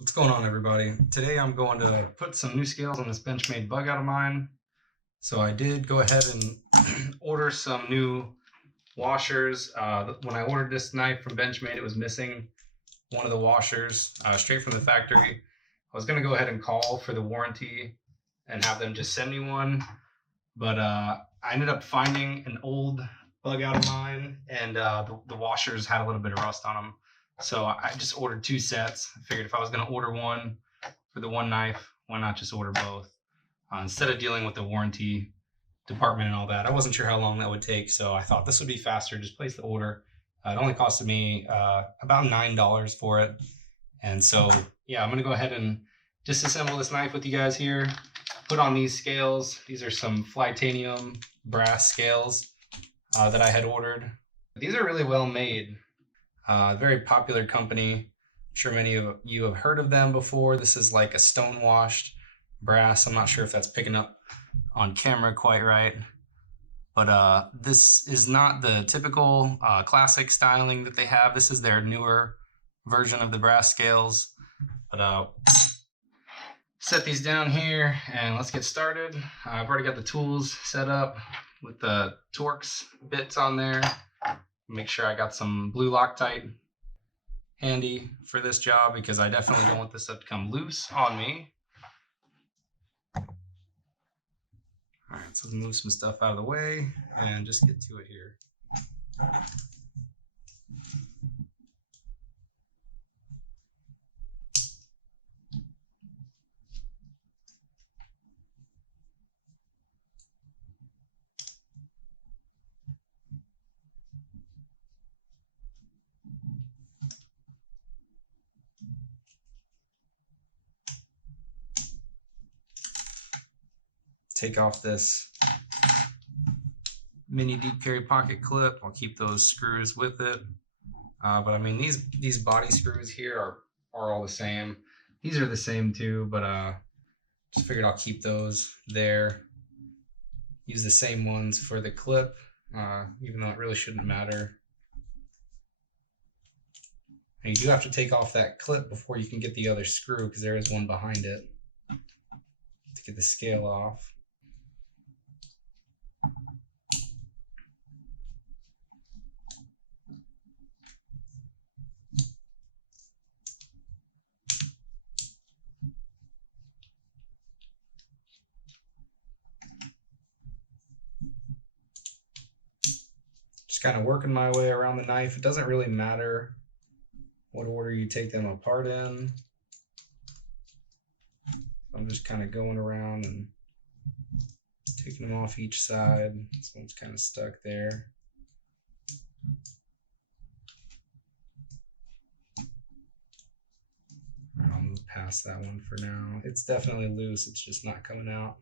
What's going on, everybody? Today I'm going to put some new scales on this Benchmade Bugout of mine. So I did go ahead and order some new washers. When I ordered this knife from Benchmade, it was missing one of the washers straight from the factory. I was going to go ahead and call for the warranty and have them just send me one, but I ended up finding an old Bugout of mine, and the washers had a little bit of rust on them. So I just ordered two sets. I figured if I was going to order one for the one knife, why not just order both? Instead of dealing with the warranty department and all that. I wasn't sure how long that would take, so I thought this would be faster. Just place the order. It only costed me about $9 for it. And so, yeah, I'm going to go ahead and disassemble this knife with you guys here. Put on these scales. These are some Flytanium brass scales that I had ordered. These are really well made. Very popular company. I'm sure many of you have heard of them before. This is like a stone washed brass. I'm not sure if that's picking up on camera quite right, but this is not the typical classic styling that they have. This is their newer version of the brass scales. But set these down here and let's get started. I've already got the tools set up with the Torx bits on there. Make sure I got some blue Loctite handy for this job because I definitely don't want this to come loose on me. All right, so let's move some stuff out of the way and just get to it here. Take off this mini deep carry pocket clip. I'll keep those screws with it. But I mean, these body screws here are all the same. These are the same too, but just figured I'll keep those there. Use the same ones for the clip, even though it really shouldn't matter. And you do have to take off that clip before you can get the other screw because there is one behind it to get the scale off. Just kind of working my way around the knife. It doesn't really matter what order you take them apart in. I'm just kind of going around and taking them off each side. This one's kind of stuck there. I'll move past that one for now. It's definitely loose, it's just not coming out.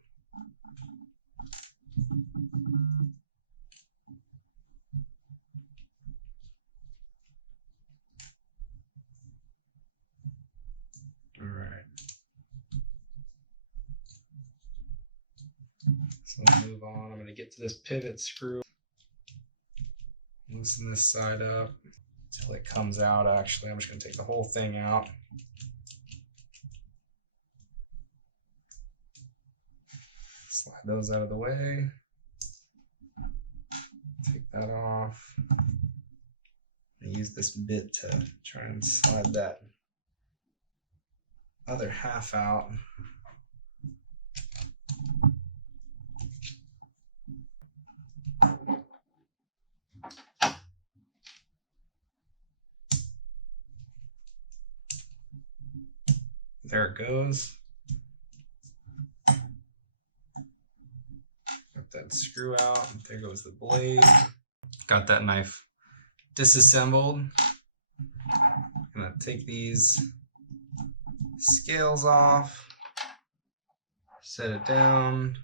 All right. So we'll move on. I'm going to get to this pivot screw. Loosen this side up until it comes out. Actually, I'm just going to take the whole thing out. Slide those out of the way. Take that off. And use this bit to try and slide that other half out. There it goes. Got that screw out. There goes the blade. Got that knife disassembled. I'm gonna take these scales off, set it down.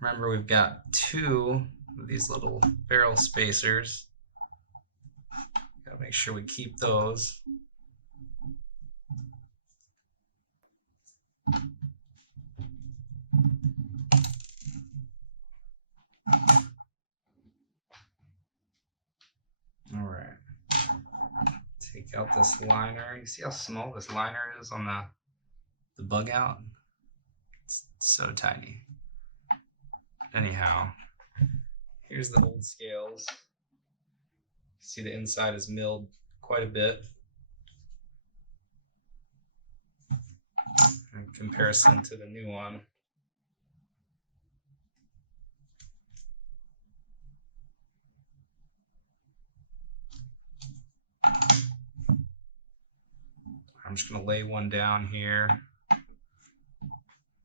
Remember, we've got two of these little barrel spacers. Gotta make sure we keep those. All right. Take take out this liner. You see how small this liner is on the bug out? It's so tiny. Anyhow, here's the old scales. See the inside is milled quite a bit in comparison to the new one. I'm just going to lay one down here,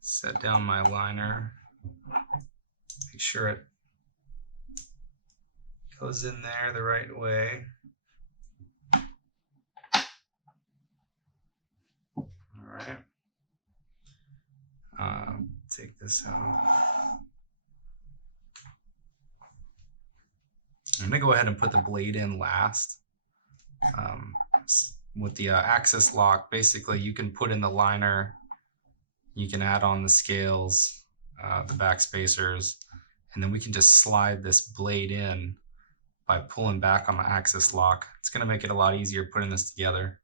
set down my liner, make sure it goes in there the right way. All right. Take this out. I'm going to go ahead and put the blade in last. With the axis lock, basically you can put in the liner, you can add on the scales, the back spacers, and then we can just slide this blade in by pulling back on the axis lock. It's going to make it a lot easier putting this together.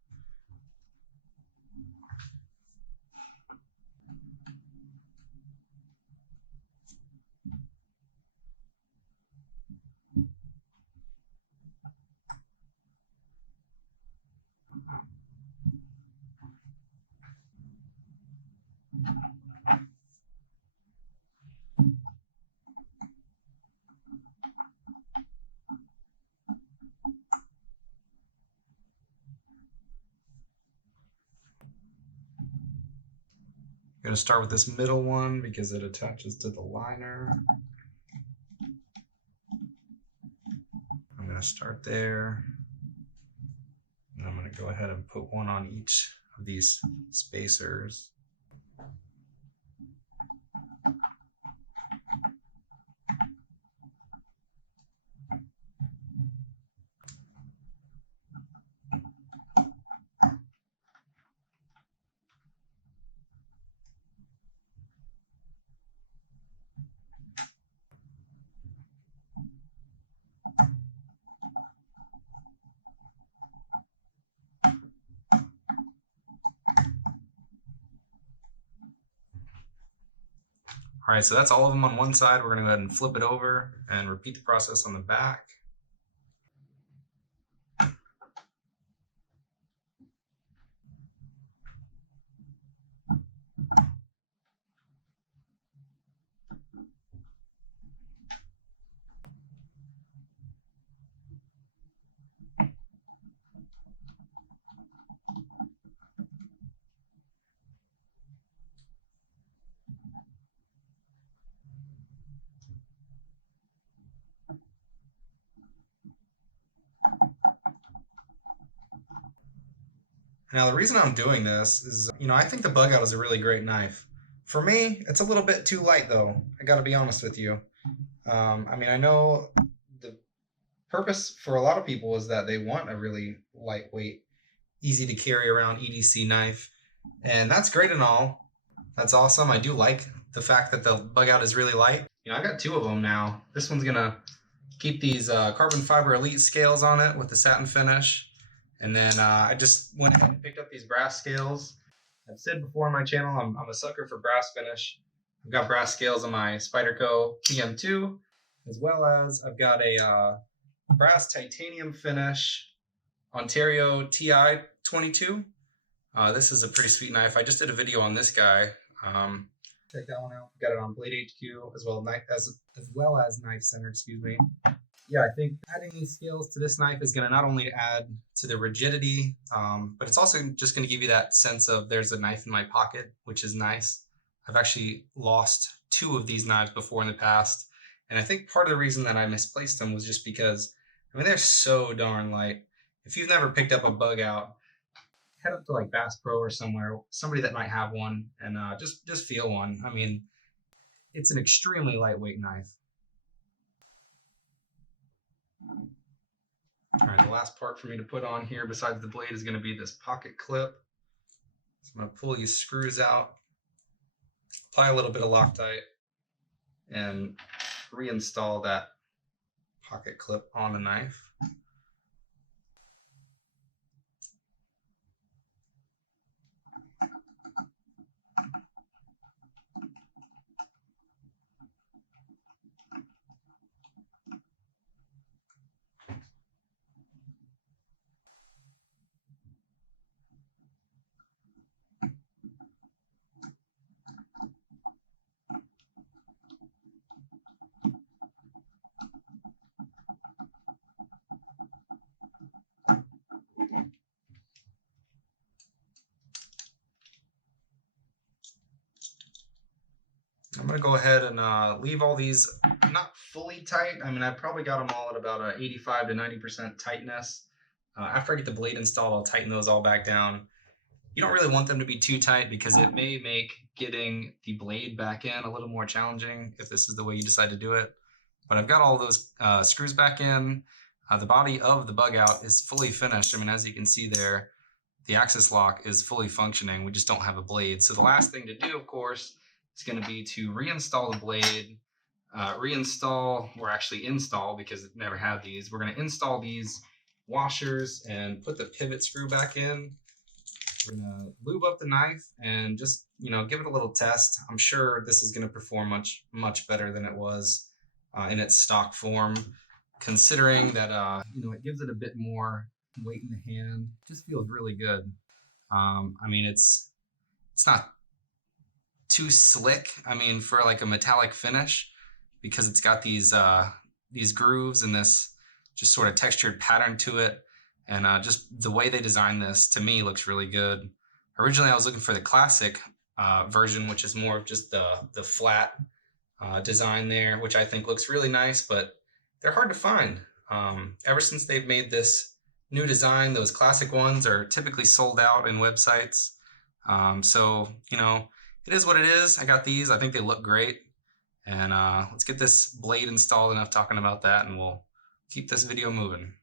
I'm going to start with this middle one because it attaches to the liner. I'm going to start there. And I'm going to go ahead and put one on each of these spacers. All right, so that's all of them on one side. We're going to go ahead and flip it over and repeat the process on the back. Now, the reason I'm doing this is, I think the Bugout is a really great knife. For me, it's a little bit too light, though. I got to be honest with you. I know the purpose for a lot of people is that they want a really lightweight, easy to carry around EDC knife. And that's great and all. That's awesome. I do like the fact that the Bugout is really light. I got two of them now. This one's going to keep these carbon fiber elite scales on it with the satin finish. And then I just went ahead and picked up these brass scales. I've said before on my channel, I'm a sucker for brass finish. I've got brass scales on my Spyderco PM2, as well as I've got a brass titanium finish Ontario TI 22. This is a pretty sweet knife. I just did a video on this guy. Check that one out. Got it on Blade HQ as well as Knife Center, excuse me. Yeah, I think adding these scales to this knife is going to not only add to the rigidity, but it's also just going to give you that sense of there's a knife in my pocket, which is nice. I've actually lost two of these knives before in the past, and I think part of the reason that I misplaced them was just because, they're so darn light. If you've never picked up a Bugout, head up to like Bass Pro or somebody that might have one, and just feel one. It's an extremely lightweight knife. All right, the last part for me to put on here besides the blade is going to be this pocket clip. So I'm going to pull these screws out, apply a little bit of Loctite, and reinstall that pocket clip on the knife. gonna go ahead and leave all these not fully tight. I mean, I probably got them all at about a 85 to 90% tightness. After I get the blade installed, I'll tighten those all back down. You don't really want them to be too tight because it may make getting the blade back in a little more challenging if this is the way you decide to do it. But I've got all those screws back in. The body of the bug out is fully finished. I mean, as you can see there, the axis lock is fully functioning. We just don't have a blade. So the last thing to do, of course, is going to be to reinstall the blade, or actually install, because it never had these. We're going to install these washers and put the pivot screw back in. We're going to lube up the knife and just, give it a little test. I'm sure this is going to perform much better than it was in its stock form, considering that, it gives it a bit more weight in the hand. Just feels really good. I mean, it's not too slick. I mean, for like a metallic finish, because it's got these grooves and this just sort of textured pattern to it. And just the way they designed this, to me, looks really good. Originally, I was looking for the classic version, which is more of just the flat design there, which I think looks really nice, but they're hard to find. Ever since they've made this new design, those classic ones are typically sold out in websites. So, it is what it is. I got these. I think they look great. And let's get this blade installed. Enough talking about that, and we'll keep this video moving.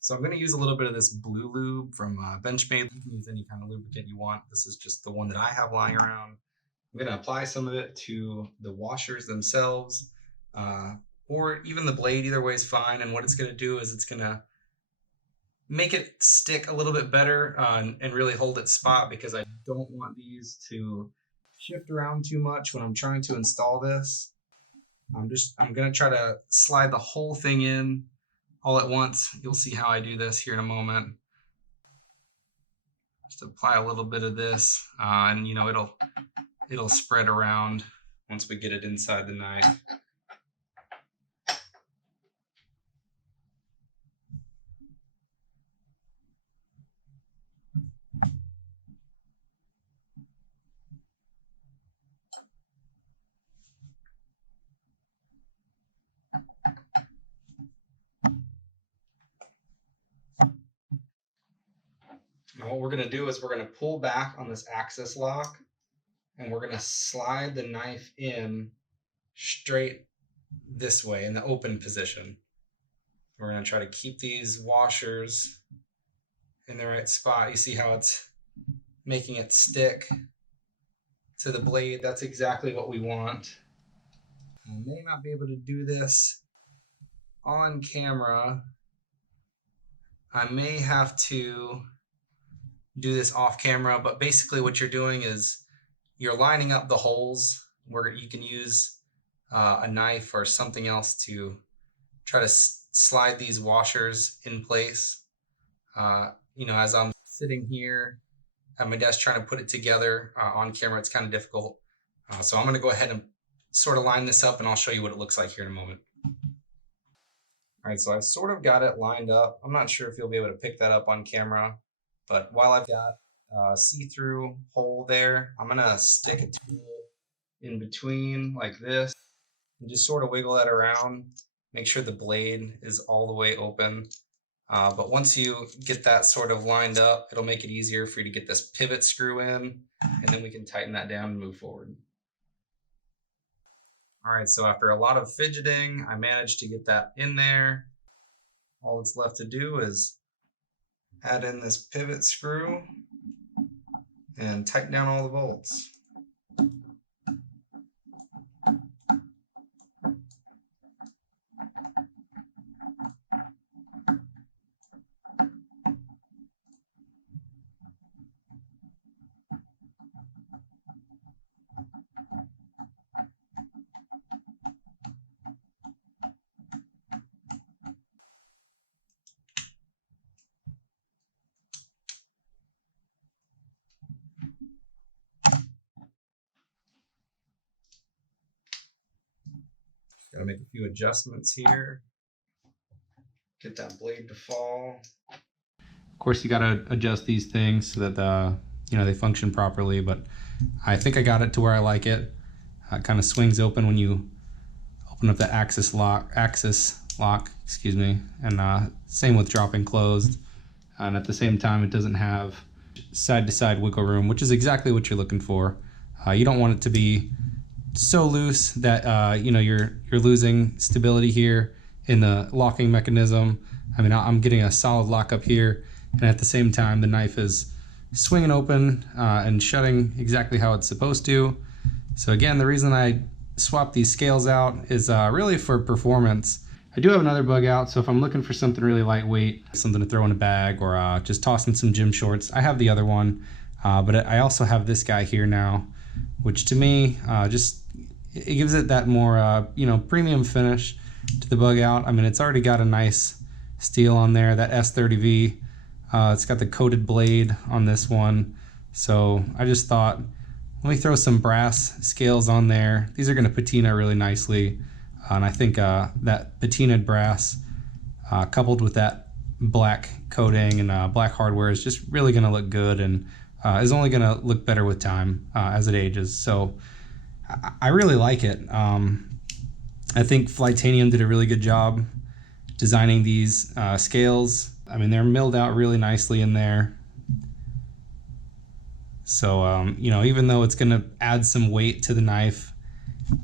So I'm going to use a little bit of this blue lube from Benchmade. You can use any kind of lubricant you want. This is just the one that I have lying around. I'm going to apply some of it to the washers themselves, or even the blade. Either way is fine. And what it's going to do is it's going to make it stick a little bit better and really hold its spot, because I don't want these to shift around too much when I'm trying to install this. I'm going to try to slide the whole thing in all at once. You'll see how I do this here in a moment. Just apply a little bit of this, and it'll spread around once we get it inside the knife. Now what we're going to do is we're going to pull back on this axis lock, and we're going to slide the knife in straight this way in the open position. We're going to try to keep these washers in the right spot. You see how it's making it stick to the blade? That's exactly what we want. I may not be able to do this on camera. I may have to do this off camera, but basically what you're doing is you're lining up the holes where you can use a knife or something else to try to slide these washers in place. As I'm sitting here at my desk trying to put it together on camera, it's kind of difficult. So I'm going to go ahead and sort of line this up, and I'll show you what it looks like here in a moment. All right, so I've sort of got it lined up. I'm not sure if you'll be able to pick that up on camera, but while I've got a see-through hole there, I'm going to stick a tool in between like this and just sort of wiggle that around. Make sure the blade is all the way open. But once you get that sort of lined up, it'll make it easier for you to get this pivot screw in, and then we can tighten that down and move forward. All right, so after a lot of fidgeting, I managed to get that in there. All that's left to do is add in this pivot screw and tighten down all the bolts. Got to make a few adjustments here. Get that blade to fall. Of course, you got to adjust these things so that they function properly. But I think I got it to where I like it. It kind of swings open when you open up the axis lock, excuse me, and same with dropping closed. And at the same time, it doesn't have side-to-side wiggle room, which is exactly what you're looking for. You don't want it to be so loose that you know, you're losing stability here in the locking mechanism. I mean, I'm getting a solid lock up here, and at the same time, the knife is swinging open and shutting exactly how it's supposed to. So again, the reason I swapped these scales out is really for performance. I do have another Bugout, so if I'm looking for something really lightweight, something to throw in a bag, or just toss in some gym shorts, I have the other one. But I also have this guy here now, which to me just it gives it that more you know, premium finish to the Bugout. I mean, it's already got a nice steel on there, that S30V. It's got the coated blade on this one, so I just thought, let me throw some brass scales on there. These are going to patina really nicely, and I think that patinaed brass coupled with that black coating and black hardware is just really going to look good, and is only going to look better with time as it ages. So I really like it. I think Flytanium did a really good job designing these scales. I mean, they're milled out really nicely in there. So, you know, even though it's going to add some weight to the knife,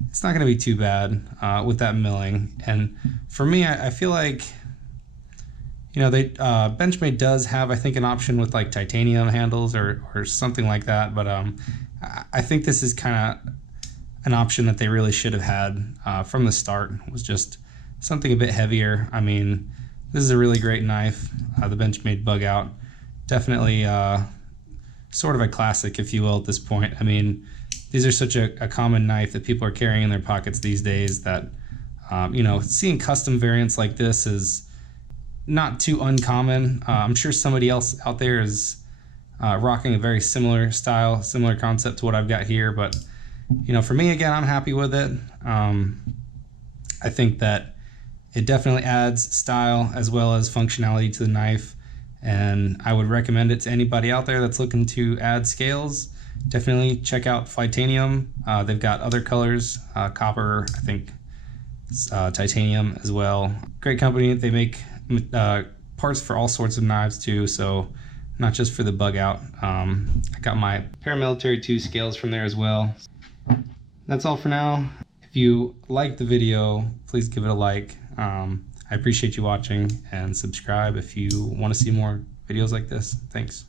it's not going to be too bad with that milling. And for me, I feel like, you know, they Benchmade does have, I think, an option with like titanium handles or something like that. But I think this is kind of an option that they really should have had from the start. It was just something a bit heavier. I mean, this is a really great knife, the Benchmade Bugout. Definitely sort of a classic, if you will, at this point. I mean, these are such a common knife that people are carrying in their pockets these days that, you know, seeing custom variants like this is not too uncommon. I'm sure somebody else out there is rocking a very similar style, similar concept to what I've got here. But, you know, for me, again, I'm happy with it. I think that it definitely adds style as well as functionality to the knife, and I would recommend it to anybody out there that's looking to add scales. Definitely check out Flytanium. They've got other colors, copper, I think titanium as well. Great company. They make parts for all sorts of knives too, so not just for the Bugout. I got my Paramilitary 2 scales from there as well. That's all for now. If you liked the video, please give it a like. I appreciate you watching, and subscribe if you want to see more videos like this. Thanks.